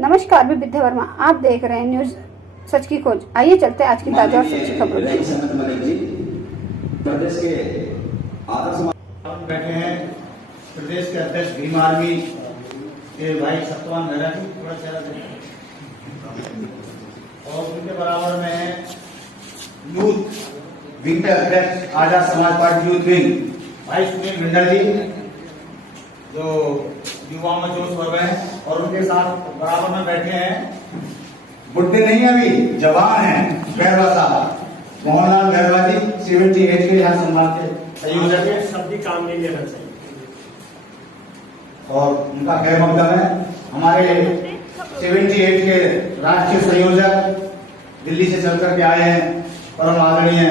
नमस्कार, मैं विद्या वर्मा। आप देख रहे हैं न्यूज सच की खोज। आइए चलते हैं आज की ताजा और सच्ची खबरों की। प्रदेश के बैठे हैं प्रदेश के अध्यक्ष भीम आर्मी के भाई सत्यवान मेहरा जी, थोड़ा चेहरा देखिए, और उनके बराबर में है यूथ विंग के अध्यक्ष Azad Samaj party youth wing भाई सुनील भिंडर जी, जो युवा में जोश भर रहे हैं, और उनके साथ बराबर में बैठे हैं बुढ़े नहीं अभी जवान हैं गहरवा साहब मोहनलाल गहरवा जी 78 के यहाँ सम्मान के संयोजक है, सभी काम नहीं लेना चाहिए और उनका खैर मकदम है। हमारे 78 के राष्ट्रीय संयोजक दिल्ली से चल करके आए हैं परम आदरणीय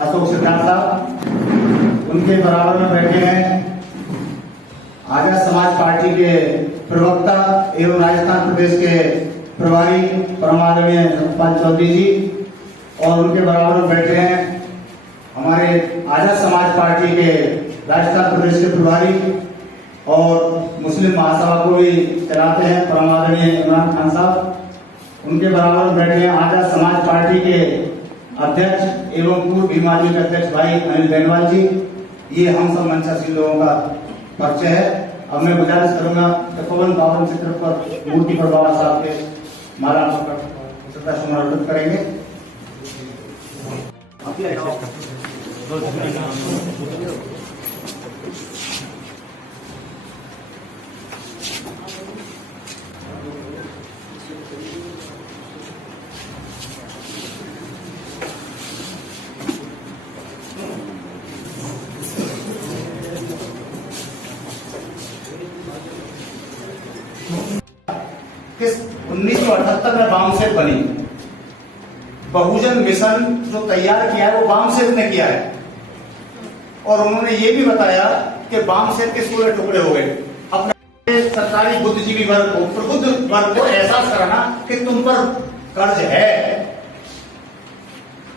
अशोक सिद्धार्थ साहब, उनके बराबर में बैठे हैं आजाद समाज पार्टी के प्रवक्ता एवं राजस्थान प्रदेश के प्रभारी परम आदरणीय सतपाल चौधरी जी, और उनके बराबर में बैठे हैं हमारे आजाद समाज पार्टी के राजस्थान प्रदेश के प्रभारी और मुस्लिम महासभा को भी चलाते हैं परम आदरणीय इमरान खान साहब। उनके बराबर में बैठे हैं आजाद समाज पार्टी के अध्यक्ष एवं पूर्व भीम आर्मी के अध्यक्ष भाई अनिल बेनवाल जी। ये हम सब मंचासीन लोगों का परिचय है। अब मैं गुजारिश करूंगा कि पवन बावन चित्र पर मूर्ति पर बाबा साहब के माला श्रद्धा सुमन अर्पित करेंगे। किस 1978 में बामसेफ बनी, बहुजन मिशन जो तैयार किया है वो बामसेफ ने किया है, और उन्होंने ये भी बताया कि बामसेफ के 16 टुकड़े हो गए। अपने सरकारी बुद्धिजीवी वर्ग को, प्रबुद्ध वर्ग को एहसास कराना कि तुम पर कर्ज है।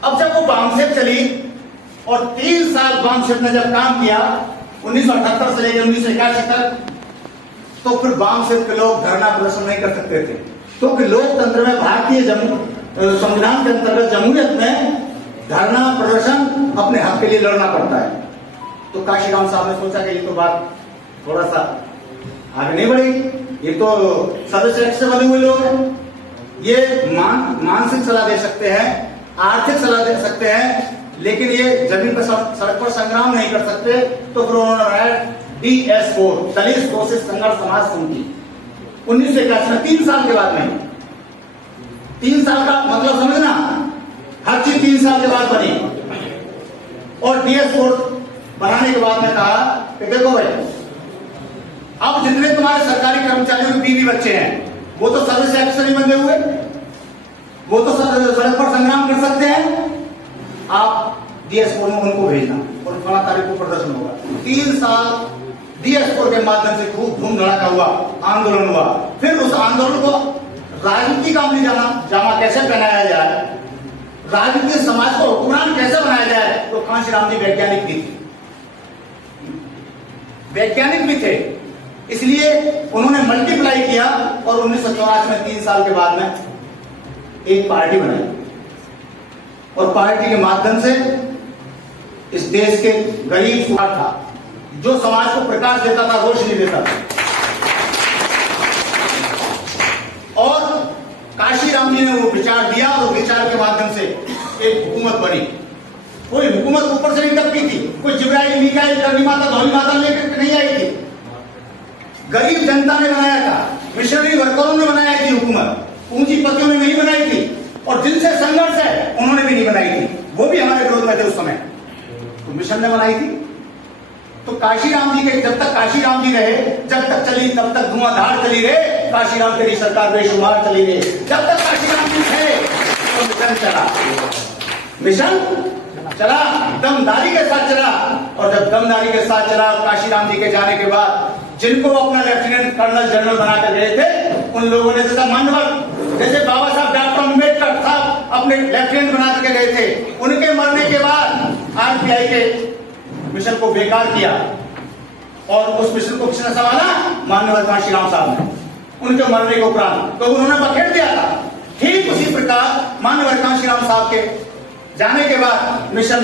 अब जब वो बामसेफ चली और 3 साल बामसेफ ने जब काम किया 1978 से लेकर 1981 तक, तो फिर बामसेफ के लोग धरना प्रदर्शन नहीं कर सकते थे, क्योंकि लोकतंत्र में भारतीय संविधान के अंतर्गत जमहूरियत में धरना प्रदर्शन अपने हक के लिए लड़ना पड़ता है। तो काशीराम साहब ने सोचा कि ये तो बात थोड़ा सा आगे नहीं बढ़ेगी, ये तो सदस्य से बने हुए लोग हैं, ये मानसिक सलाह दे सकते हैं, आर्थिक सलाह दे सकते हैं, लेकिन ये जमीन पर सड़क पर संग्राम नहीं कर सकते। तो फिर उन्होंने बनाया DS4 दलित शोषित संघर्ष समाज समिति 1981 में, 3 साल के बाद में। 3 साल का मतलब समझना, हर चीज 3 साल के बाद बनी। और DS4 बनाने के बाद में कहा कि देखो भाई, अब जितने तुम्हारे सरकारी कर्मचारियों के बीवी बच्चे हैं वो तो सर्विस एक्ट से नहीं बंधे हुए, वो तो सड़क पर संग्राम कर सकते हैं। आप DS4 में उनको भेजना और 15 तारीख को प्रदर्शन होगा। 3 साल DS4 के माध्यम से खूब धूम धड़ाका हुआ, आंदोलन हुआ। फिर उस आंदोलन को राजनीति का अमली जामा कैसे पहनाया जाए, राजनीतिक समाज को हुक्मरान कैसे बनाया जाए, तो कांशीराम जी वैज्ञानिक भी थे, वैज्ञानिक भी थे। इसलिए उन्होंने मल्टीप्लाई किया और 1984 में 3 साल के बाद में एक पार्टी बनाई, और पार्टी के माध्यम से इस देश के गरीब सुधार था, जो समाज को प्रकाश देता था, रोशनी देता था। और काशीराम जी ने वो विचार दिया, और विचार के माध्यम से एक हुकूमत बनी। कोई हुकूमत ऊपर से नहीं टपकी थी, कोई जिब्राइल मीकाइल करनी माता धोनी माता लेकर नहीं आई थी, गरीब जनता ने बनाया था, मिशनरी वर्करों ने बनाया थी हुकूमत, पूंजीपतियों ने नहीं बनाई थी, और जिनसे संघर्ष है उन्होंने भी नहीं बनाई थी, वो भी हमारे विरोध में थे उस समय, तो मिशन ने बनाई थी। तो काशीराम जी के, जब तक काशीराम जी रहे, जब तक चली तब तक धुआंधार चली रहे, काशीराम तेरी सरकार बेशुमार चली रहे। जब तक काशीराम जी थे तो मिशन चला, मिशन चला, दमदारी के साथ चला। और जब दमदारी के साथ चला, काशीराम जी के जाने के बाद जिनको अपना लेफ्टिनेंट कर्नल जनरल बनाकर गए थे, उन लोगों ने जैसा मानवत, जैसे बाबा साहब डॉक्टर अम्बेडकर साहब अपने लेफ्टिनेंट बना करके गए थे, उनके मरने के बाद RPI के मिशन को बेकार किया, और उस मिशन को किसने संभाला? माननीय काशीराम साहब ने। उनके मरने के उपरांत, तो उन्होंने बखेड़ दिया था। ठीक उसी प्रकार माननीय कांशीराम साहब के जाने के बाद मिशन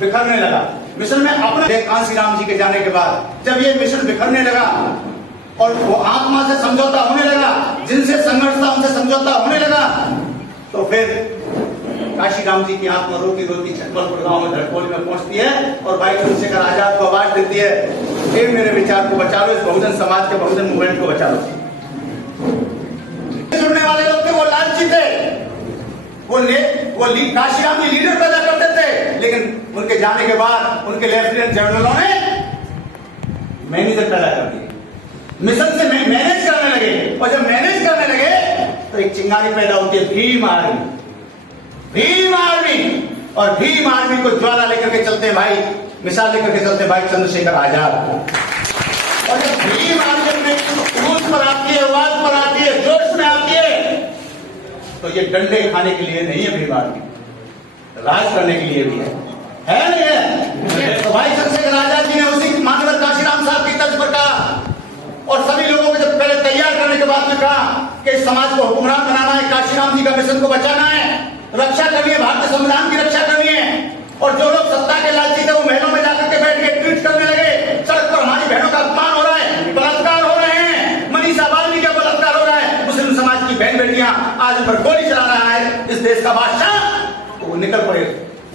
बिखरने लगा। मिशन में अपने कांशीराम जी के जाने के बाद जब ये मिशन बिखरने लगा और वो आत्मा से समझौता होने लगा, जिनसे संघर्ष था उनसे समझौता होने लगा, तो फिर कांशीराम जी की आत्मा रोती रोती छतरपुर गांव में धड़कोली में पहुंचती है और भाई चंद्रशेखर आजाद को आवाज देती है, ये मेरे विचार को बचा लो, इस बहुजन समाज के बहुजन मूवमेंट को बचा लो। जुड़ने वाले लोग थे वो लालची थे, वो कांशीराम जी लीडर पैदा करते थे, लेकिन उनके जाने के बाद उनके लेफ्टिनेंट जनरलों ने मैनेजर पैदा कर दिए, मिशन से मैनेज करने लगे, और जब मैनेज करने लगे तो एक चिंगारी पैदा होती है, भीम आर्मी। भीम आर्मी, और भीम आर्मी को ज्वाला लेकर के चलते हैं भाई, मिसाल लेकर के चलते भाई चंद्रशेखर आजाद। और जब भीम आर्मी अपने क्रूज पर आती है, वाद पर आती है, जोश में आती है, तो ये डंडे खाने के लिए नहीं है भीम आर्मी, राज करने के लिए भी है नहीं है? तो भाई चंद्रशेखर आजाद जी ने उसी माननीय कांशीराम साहब की तर्ज पर कहा, और सभी लोगों को जब पहले तैयार करने के बाद में कहा कि इस समाज को हुक्मरान बनाना है, कांशीराम जी का मिशन को बचाना है, रक्षा करनी है, भारतीय संविधान की रक्षा करनी है। और जो लोग सत्ता के लालची थे वो महलों में जाकर के बैठ के ट्वीट करने लगे, सड़क पर हमारी बहनों का अपमान हो रहा है, बलात्कार हो रहे हैं, मनीषा बाल्मीकि का बलात्कार हो रहा है, मुस्लिम समाज की बहन बेटियां आज उन पर गोली चला रहा है इस देश का बादशाह, तो वो निकल पड़े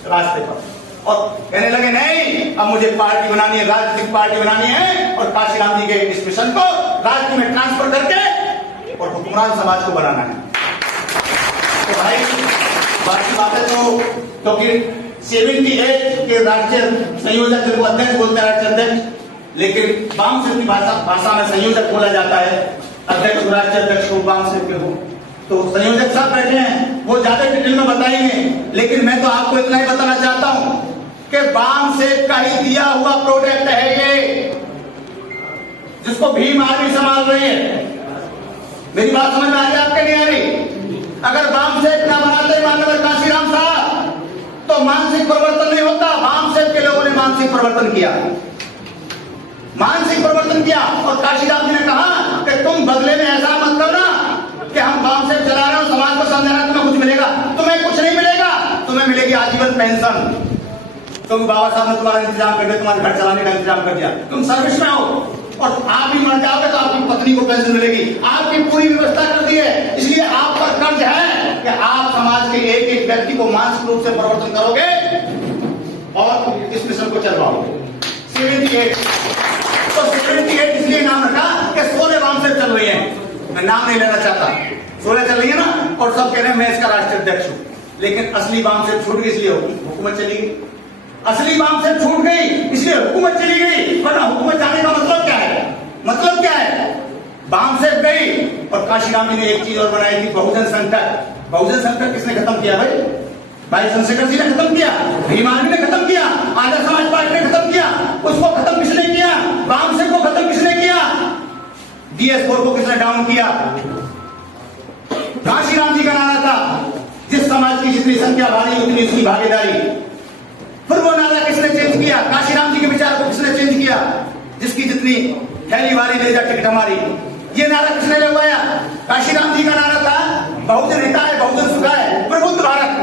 रास्ते पर और कहने लगे नहीं, अब मुझे पार्टी बनानी है, राजनीतिक पार्टी बनानी है, और कांशीराम जी के इस मिशन को राजनीति में ट्रांसफर करके और हुक्मरान समाज को बनाना है। तो भाई बाकी बातें तो क्योंकि 78 के राष्ट्रीय संयोजक जिनको अध्यक्ष बोलते हैं, राष्ट्रीय अध्यक्ष, लेकिन वाम सिंह की भाषा में संयोजक बोला जाता है, अध्यक्ष राष्ट्रीय अध्यक्ष को वाम सिंह के हो, तो संयोजक साहब बैठे हैं, वो ज्यादा डिटेल में बताएंगे, लेकिन मैं तो आपको इतना ही बताना चाहता हूं कि वाम से का ही दिया हुआ प्रोडक्ट है ये, जिसको भीम आर्मी संभाल रही है। मेरी बात समझ में आ रही, आपके नहीं आ रही? अगर वाम से ना बनाते माननीय कांशीराम साहब तो मानसिक परिवर्तन नहीं होता। वाम से के लोगों ने मानसिक परिवर्तन किया, मानसिक परिवर्तन किया, और कांशीराम जी ने कहा कि तुम बदले में ऐसा मत करना कि हम वाम से चला रहे हो, समाज को समझाना, तुम्हें कुछ मिलेगा, तुम्हें कुछ नहीं मिलेगा, तुम्हें मिलेगी आजीवन पेंशन, तुम बाबा साहब ने तुम्हारा इंतजाम कर दिया, तुम्हारे घर चलाने का इंतजाम कर दिया, तुम सर्विस में हो, और आप भी मर जाओगे तो आपकी पत्नी को पेंशन मिलेगी, आपकी पूरी व्यवस्था कर दी है। इसलिए आप पर कर्ज है कि आप समाज के एक एक व्यक्ति को मानसिक रूप से परिवर्तन करोगे और इस मिशन को चलवाओगे। 78 तो 78 इसलिए नाम रखा कि 16 वाम से चल रही है, मैं नाम नहीं लेना चाहता, 16 चल रही है ना, और सब कह रहे हैं मैं इसका राष्ट्रीय अध्यक्ष हूं, लेकिन असली वाम से छूट गई, इसलिए हुकूमत चली गई। असली वाम से छूट गई इसलिए हुकूमत चली गई, वरना हुकूमत जाने का मतलब क्या है? मतलब क्या है? वाम से गई, और कांशीराम जी ने एक चीज और बनाई थी, बहुजन संकट। बहुजन संकट किसने खत्म किया भाई? भाई चंद्रशेखर जी ने खत्म किया, भीम आर्मी ने खत्म किया, आर्य समाज पार्टी ने खत्म किया। उसको खत्म किसने किया? वाम से को खत्म किसने किया? DS4 को किसने डाउन किया? कांशीराम जी का नारा था, जिस समाज की जितनी संख्या भारी उतनी उसकी भागीदारी। फिर वो नारा किसने चेंज किया? कांशीराम जी के विचार को किसने चेंज किया? जिसकी जितनी थैली वाली ले जा टिकट हमारी, ये नारा किसने लगवाया? कांशीराम जी का नारा था बहुजन हिताय बहुजन सुखाय प्रबुद्ध भारत।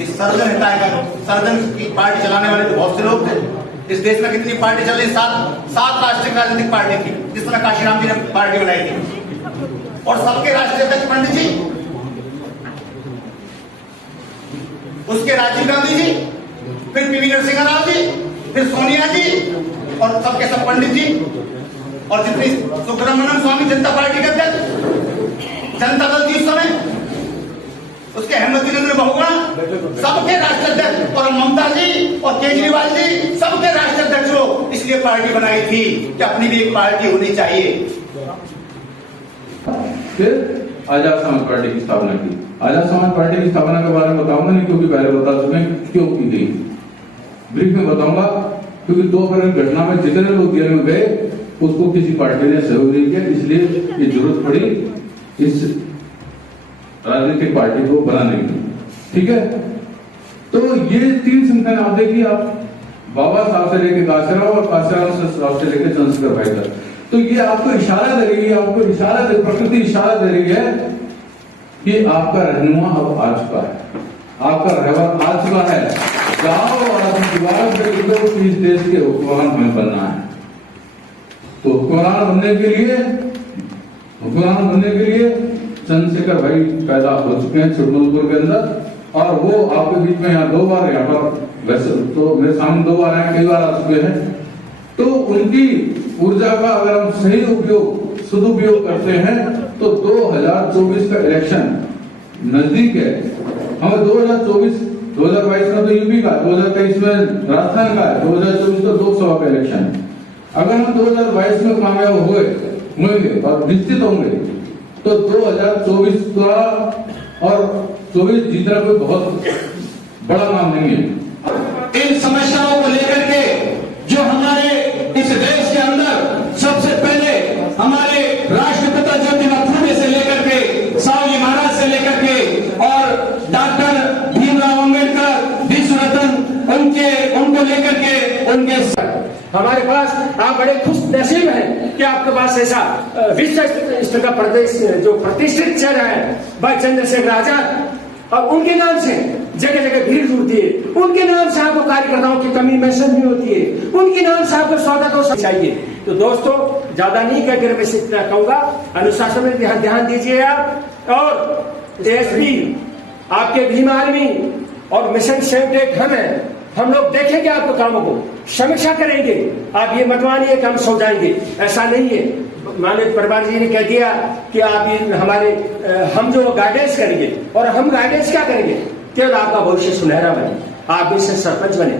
इस सर्जन हिताय का, सर्जन की पार्टी चलाने वाले तो बहुत से लोग थे। इस देश में कितनी पार्टी चल रही? 7 राष्ट्रीय राजनीतिक पार्टी थी, जिसमें कांशीराम जी ने पार्टी बनाई थी, और सबके राष्ट्रीय अध्यक्ष पंडित जी, उसके राजीव गांधी जी, फिर PV नरसिंह राव जी, फिर सोनिया जी, और सबके सब पंडित जी, और जितनी सुब्रमण्यम स्वामी जनता पार्टी के अध्यक्ष, जनता दल जी उस समय, उसके हेमंत बहुगुणा, सबके राष्ट्रीय अध्यक्ष, और ममता जी और केजरीवाल जी सबके राष्ट्रीय अध्यक्ष हो, इसलिए पार्टी बनाई थी कि अपनी भी एक पार्टी होनी चाहिए। फिर आजाद समाज पार्टी की स्थापना की। आजाद समाज पार्टी की स्थापना के बारे में बताऊंगा नहीं, क्योंकि पहले बता चुके क्यों की गई, ब्रीफ में बताऊंगा, क्योंकि 2 अप्रैल घटना में जितने लोग जेल में गए उसको किसी पार्टी ने सहयोग नहीं किया, इसलिए ये जरूरत पड़ी इस राजनीतिक पार्टी को बनाने की। ठीक है, तो ये 3 संगठन आप देखिए, आप बाबा साहब से लेकर कांशीराम और कांशीराम साहब से लेकर चंद्रशेखर भाई तक, तो ये आपको इशारा दे रही है, आपको इशारा दे, प्रकृति इशारा दे रही है कि आपका रहनुमा अब आ चुका है, आपका रहबर आ चुका है। जाओ और अपनी दीवारों पे लिखो कि इस देश के हुक्मरान हमें बनना है। तो हुक्मरान बनने के लिए चंद्रशेखर भाई पैदा हो चुके हैं छिटमलपुर के अंदर, और वो आपके बीच में यहाँ 2 बार, यहाँ पर वैसे तो मेरे सामने 2 बार आए, कई बार आ चुके हैं। तो उनकी ऊर्जा का अगर हम सही सदुपयोग करते हैं तो 2024 का इलेक्शन नजदीक है। हमें 2022 में तो यूपी का, 2023 में राजस्थान का है, 2024 तो लोकसभा का इलेक्शन है। अगर हम 2022 में कामयाब होंगे और निश्चित होंगे तो 2024 का और 24 जीतना कोई बहुत बड़ा काम नहीं है। इन समस्याओं को लेकर के जो हमारे इस देश के अंदर सबसे पहले हमारे राष्ट्रपिता ज्योतिबा फुले से लेकर के सावली महाराज से लेकर के और डॉक्टर भीमराव अंबेडकर, विश्व रत्न उनको लेकर के उनके हमारे पास आप बड़े खुश नसीब हैं कि आपके पास ऐसा विश्व स्तर का प्रदेश जो प्रतिष्ठित चेहरा है भाई चंद्रशेखर आजाद, और उनके नाम से जगह जगह भीड़ जुड़ती है, उनके नाम से आपको कार्यकर्ताओं की कमी महसूस नहीं होती है, उनके नाम से आपको स्वागत हो चाहिए। तो दोस्तों ज्यादा नहीं कहकर मैं इतना कहूंगा, अनुशासन में ध्यान दीजिए आप। और एसपी आपके भीम आर्मी और मिशन सेव हम है, हम लोग देखेंगे आपके कामों को, समीक्षा करेंगे। आप ये मत मानिए कि हम सो जाएंगे, ऐसा नहीं है। माननीय परिवार जी ने कह दिया कि आप ये हमारे हम जो गाइडेंस करेंगे, और हम गाइडेंस क्या करेंगे, केवल आपका भविष्य सुनहरा बने, आप इससे सरपंच बने।